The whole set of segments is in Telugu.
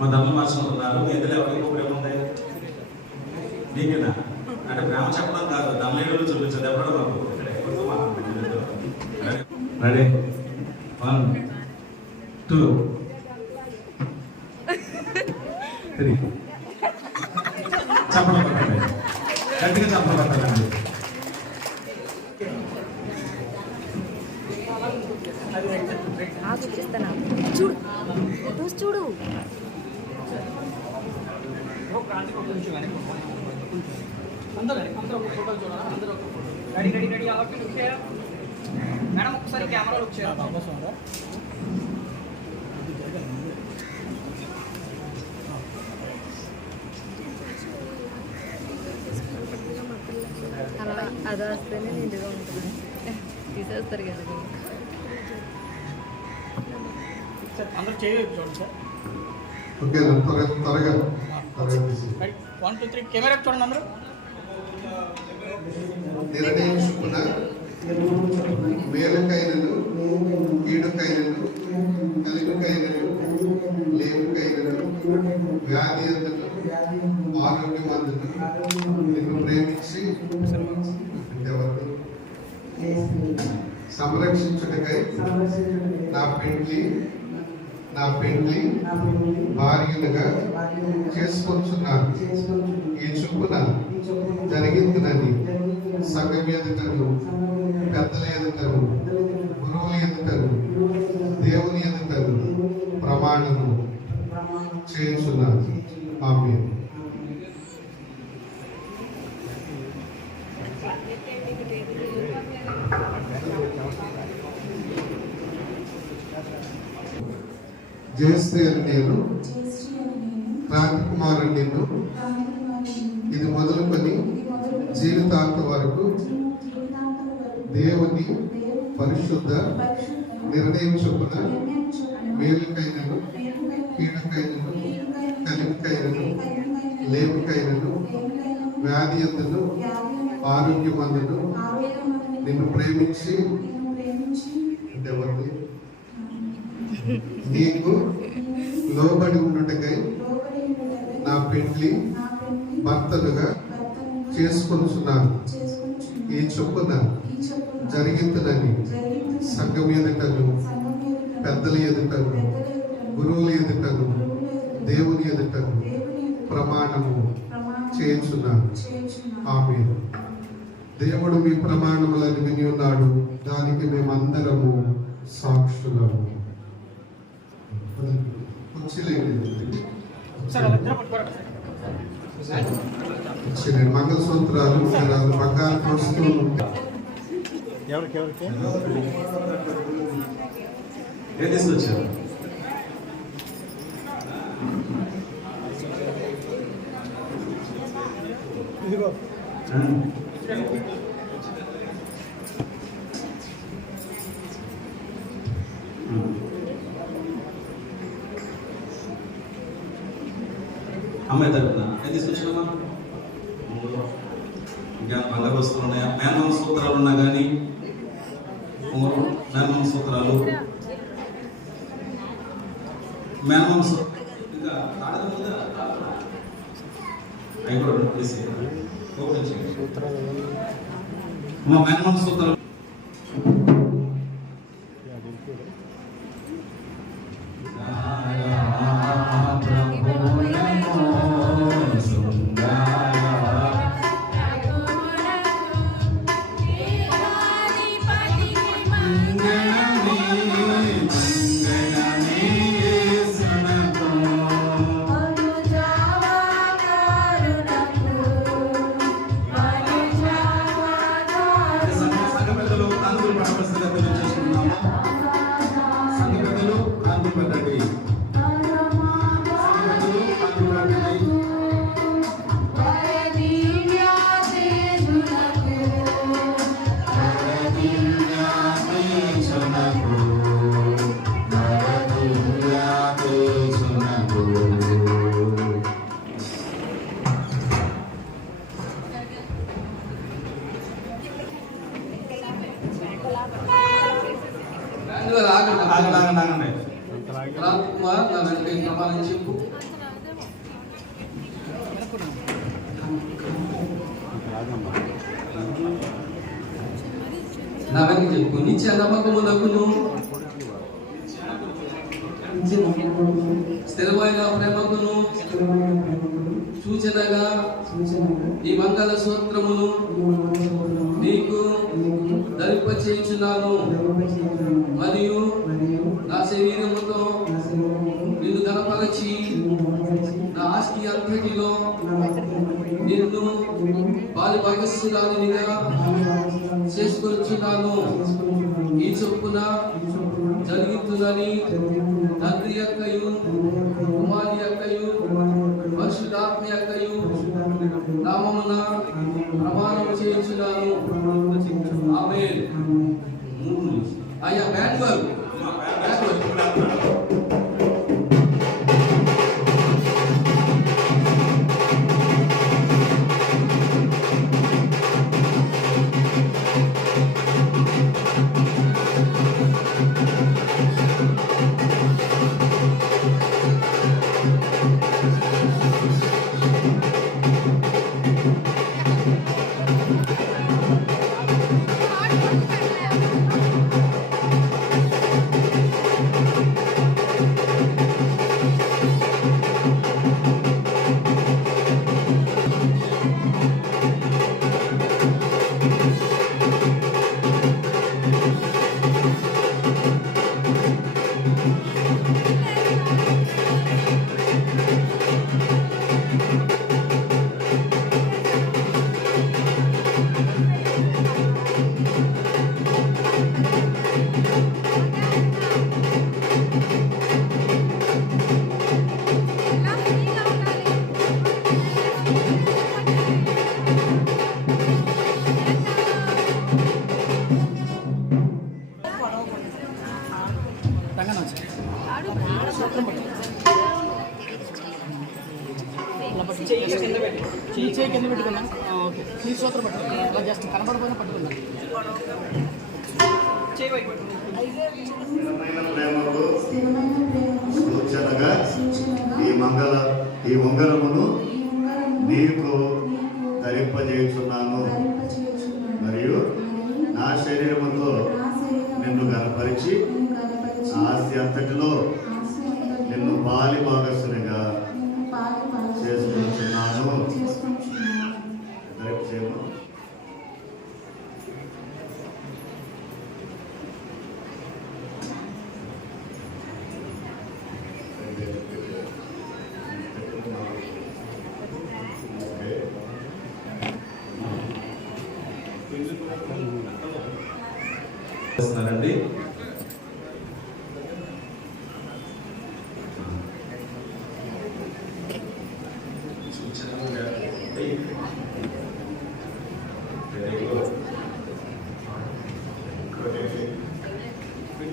మా తమ్ముడు మాస్టర్ ఉన్నారు. మీ ఎవరికి ఎక్కువ ప్రేమ ఉంది నీకేనా? అంటే ప్రేమ చెప్పడం కాదు. దమ్మేళ్ళు చూపించదు. ఎప్పుడో మాకు రెడీ? వన్ టూ త్రీ చప్పడం పట్టండి గట్టిగా చప్పడం పట్టాలండి ఆగు చూస్తానా చూడు చూసి చూడు అందరూ అందరూ ఒక ఫోటో చూడాలి అందరూ ఒక ఫోటో రెడీ రెడీ రెడీ అలా లుక్ చేయరా మేడం ఒకసారి కెమెరా లుక్ చేయరా అలా అది వస్తేనే నిండుగా ఉంటుంది తీసేస్తారు కదా సార్ అందరూ చేయవచ్చు చూడండి సార్ ఓకే త్వరగా వన్ టూ త్రీ కెమెరా చూడండి అందరూ నిర్ణయించుకున్న మేలుకైనను కీడుకైనను కలిగికైనను లేవుకైనను వ్యాధి అందును ఆరోగ్యమందును నిన్ను ప్రేమించి సంరక్షించుటకై నా పెండ్లి నా పెండ్లి భార్యలుగా చేసుకొచ్చున్నాను ఈ చొప్పున జరిగిందని సంఘం ఎదుటను పెద్దల ఎదుటను గురువుల ఎదుటను దేవుని ఎదుటను ప్రమాణము చేయించున్నాను ఆమె జయశ్రీ అని నేను క్రాంతి కుమారుని నేను ఇది మొదలుకొని జీవితాంత వరకు దేవుని పరిశుద్ధ నిర్ణయం చొప్పున మేలుకైనను కీడుకైనను కలిమికైనను లేమికైనను వ్యాధి ఎందును ఆరోగ్యమందును నిన్ను ప్రేమించి అంటే నీకు లోబడి ఉండుటకై నా పెండ్లి భర్తలుగా చేసుకొనుచున్నాను. ఈ చొప్పున జరిగిందని సంఘం ఎదుటను పెద్దల ఎదుటను గురువుల ఎదుటను దేవుని ఎదుటను ప్రమాణము చేయించున్నాను. ఆమె దేవుడు మీ ప్రమాణములను విని ఉన్నాడు. దానికి మేమందరము సాక్షులము. కుర్చీలేండి. మంగళసూత్రాలు ఉంగరాలు బంగారు వస్తువులు ఉంటాయి. ఏం తీసుకొచ్చారు ఆ? అమ్మాయి తరపున ఏం తీసుకొచ్చినామా ఇంకా బంగారు వస్తువులు ఉన్నాయా మేనమామ సూత్రాలు ఉన్నా కానీ మూడు మేనమామ సూత్రాలు ఇంకా? అవి కూడా ఓపెన్ చేయండి. మా మేనమామ సూత్రాలు సూచనగా ఈ మంగళ సూత్రమును నీకు ధరింపచేయుచున్నాను మరియు నా శరీరముతో నిన్ను గణపరచి నా ఆస్తి అంతటిలో నిన్ను బాలి భగస్సురాలునిగా చేసుకొచ్చున్నాను ఈ చొప్పున జరుగుతుందని తండ్రి యొక్కయు కుమారి యొక్కయు యొక్కయు నామమున ప్రమాణం చేయించున్నాను ఆమె అయ్యా బ్యాండ్ వర్క్ చెయ్యి సూచనగా ఈ మంగళ ఈ ఉంగరమును నీకు ధరింపజేయుచున్నాను మరియు నా శరీరముతో నిన్ను గనపరిచి ఆస్తి అంతటిలో నిన్ను బాలి భాగస్సునిగా చేసుకుంటున్నాను రేపు చేయము చేస్తున్నారండి వెరీ గుడ్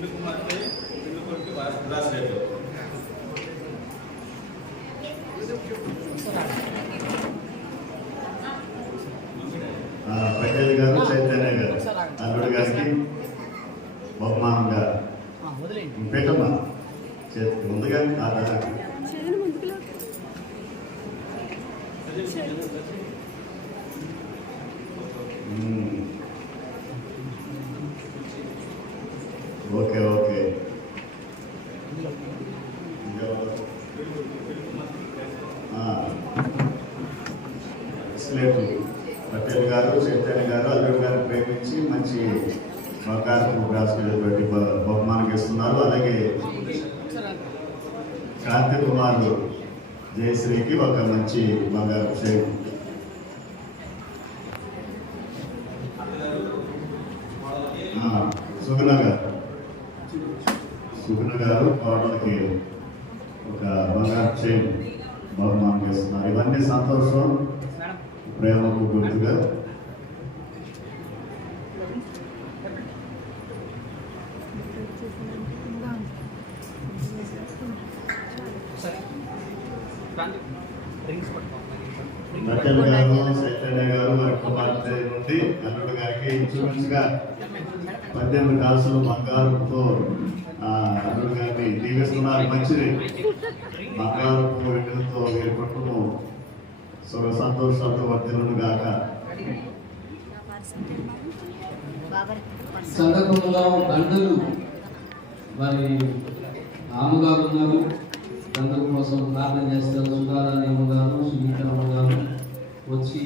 పిండు కుమార్తె పిండు కొడుకు బ్రాస్లెట్ స్లేటు పటేల్ గారు చైతన్య గారు అల్లుడు గారు ప్రేమించి మంచి బంగారు బ్రాస్లెట్ బ- బహుమానం ఇస్తున్నారు. అలాగే ఒకసారి క్రాంతి కుమార్ జయశ్రీకి ఒక మంచి బంగారు షేక్ ఆ, సుగుణ గారు సుగుణ గారు కోడలకి ఒక బహుమానం చేస్తున్నారు. ఇవన్నీ సంతోషం? ప్రేమకు గుర్తుగా? సరే గారు చైతన్య గారు వారి కుమార్తె నుండి అల్లుడు గారికి ఇన్సూరెన్స్గా పద్దెనిమిది కాసులు బంగారంతో అల్లుడు గారిని దీవిస్తున్నారు. మంచిది. బంగారపు వెంటలతో వీరి కుటుంబం సుఖ సంతోషాలతో వర్ధిల్లును గాక. రెడీ రెడీ సందర్భంగా దండలు మరి ఆమెగారు ఉన్నారు. దండల కోసం ప్రార్థన చేస్తారు. సుధారాణి అమ్మగారు సునీత అమ్మగారు వచ్చి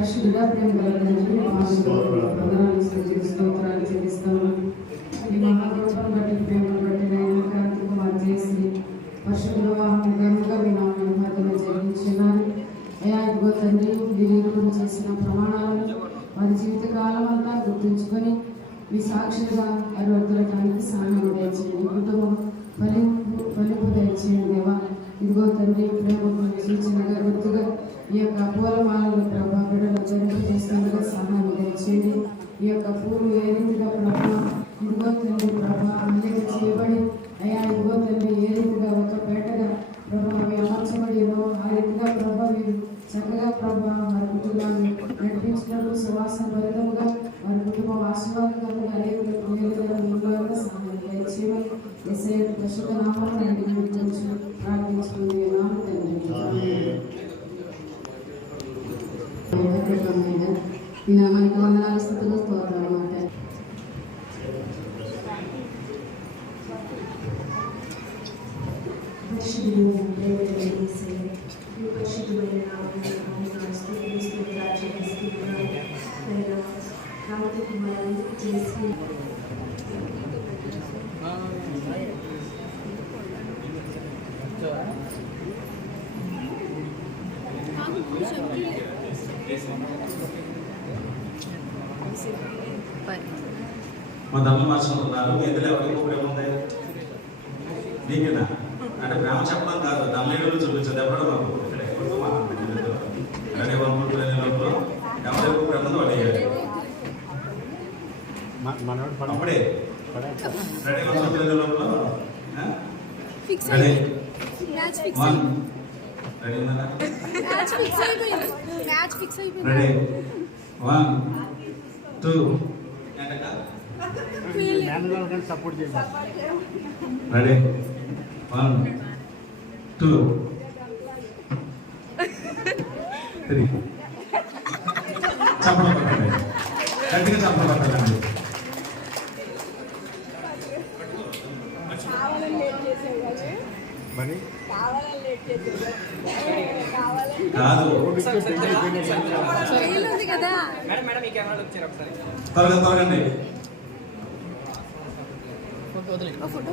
పరిశుద్ధుడా ప్రేమ గల తండ్రి, మహానుభావుడు, స్తోత్రాలు చెల్లిస్తున్నాను. పరిశుద్ధుడు దేవుడు యేసయ్య, మీ పరిశుద్ధమైన నామమున వందనాలు స్తుతులు స్తోత్రాలు చెల్లిస్తున్నాను. ఆయన కాంతి కుమారుని చేసి పని మా దమ్మ మార్చుకుంటున్నారు మీ ఇద్దరు ఎవరికి ఎక్కువ ప్రేమ ఉంది నీకేనా ప్రేమ చెప్పడం కాదు. దమ్మేళ్ళు చూపించదు ఎప్పుడో మాకు ఇక్కడ ఎవరితో రెడీ వన్ ఫోర్ టూ లోపల ఎవరు ఎక్కువ ఉందో వాడు వేయాలి అప్పుడే. రెడీ వన్ ఫోర్ టూ లోపల ఫిక్స్ రెడీ? అయిపోయింది. Match fix one. అయిపోయింది. రెడీ ఉన్నారా? మ్యాచ్ ఫిక్స్ అయిపోయింది. మ్యాచ్ ఫిక్స్ అయిపోయింది. Ready? One two. ఎంటక ready? One. Two three చప్పడం పట్టండి. గట్టిగా చప్పడం ఫెయిల్ ఉంది కదా. మేడం మేడం ఈ కెమెరాలో వచ్చారు ఒకసారి త్వరగా త్వరగండి ఫోటో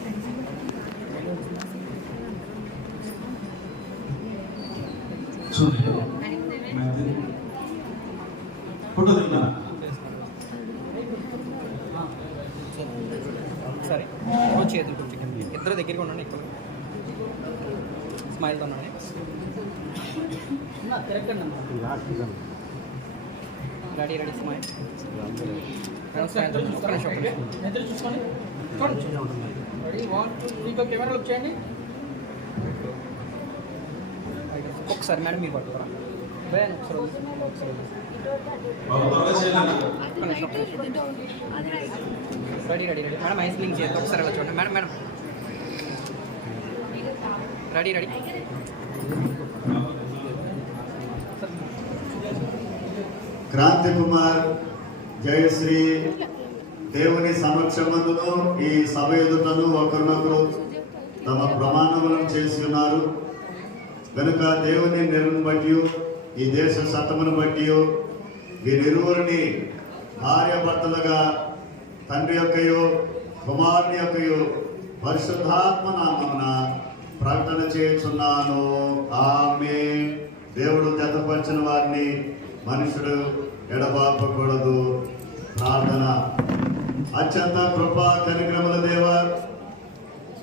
రెడీ రెడీ. ఇద్దరు చూసుకోండి? రెడీ వన్ టూ ఒకసారి మేడం మీరు పట్టుకోరా. ఒకసారి ready ready ready. Madam eyes link చేయండి. ఒకసారి చూడండి. Madam madam. Ready ready. Kranti Kumar Jayashree దేవుని సమక్షమందును ఈ సభ ఎదుటను ఒకరినొకరు తమ ప్రమాణములను చేసి ఉన్నారు. కనుక దేవుని నిర్ణయం బట్టి ఈ దేశ చట్టమును బట్టి వీరిరువురిని భార్య భర్తలుగా తండ్రి యొక్కయో కుమారుని యొక్కయో పరిశుద్ధాత్మ నామమున ప్రకటన చేయుచున్నాను. ఆమె దేవుడు జతపరిచిన వారిని మనుషుడు ఎడబాపకూడదు. ప్రార్థన. అత్యంత కృపా కనిక్రమల దేవ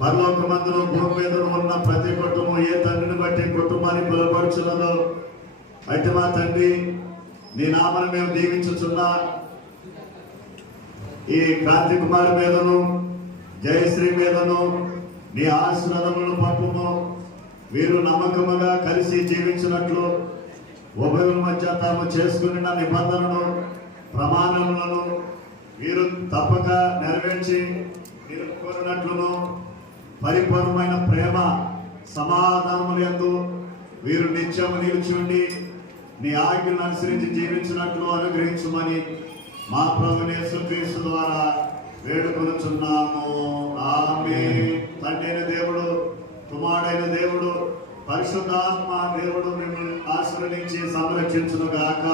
పరలోకమందును భూమి మీద ఉన్న ప్రతి కుటుంబం ఏ తండ్రిని బట్టి కుటుంబాన్ని బలపరుచున్నదో అయితే మా తండ్రి నీ నామను మేము దీవించుచున్నా. ఈ క్రాంతి కుమార్ మీదను జయశ్రీ మీదను నీ ఆశీర్వాదములను పంపము. వీరు నమ్మకముగా కలిసి జీవించినట్లు ఉభయుల మధ్య తాము చేసుకున్న నిబంధనను ప్రమాణములను వీరు తప్పక నెరవేర్చి నిలుపుకున్నట్లును పరిపూర్ణమైన ప్రేమ సమాధానములు యందు వీరు నిత్యము నిలిచి ఉండి నీ ఆజ్ఞలను అనుసరించి జీవించినట్లు అనుగ్రహించమని మా ప్రభు యేసుక్రీస్తు ద్వారా వేడుకొనుచున్నాము. ఆమె తండ్రి దేవుడు కుమారుడైన దేవుడు పరిశుద్ధాత్మ దేవుడు మిమ్మల్ని ఆశీర్వదించి సంరక్షించును గాక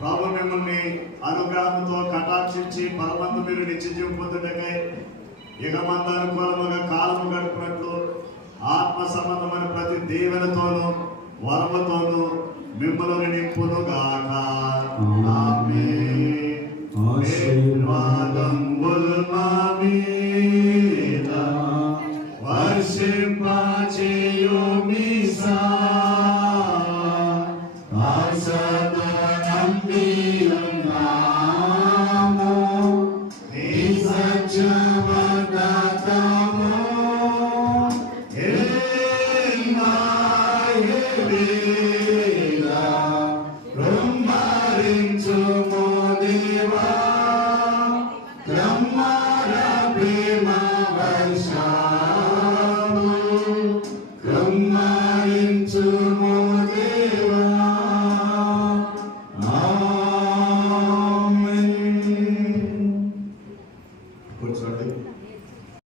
ప్రభు మిమ్మల్ని అనుగ్రహంతో కటాక్షించి పరమందు మీరు జీవం పొందుటకై ఇక మంద అనుకూలముగా కాలము గడుపునట్లు ఆత్మ సంబంధమైన ప్రతి దీవెనతోనూ వరముతోనూ మిమ్మల్ని నింపును గాక ఆమేన్. time.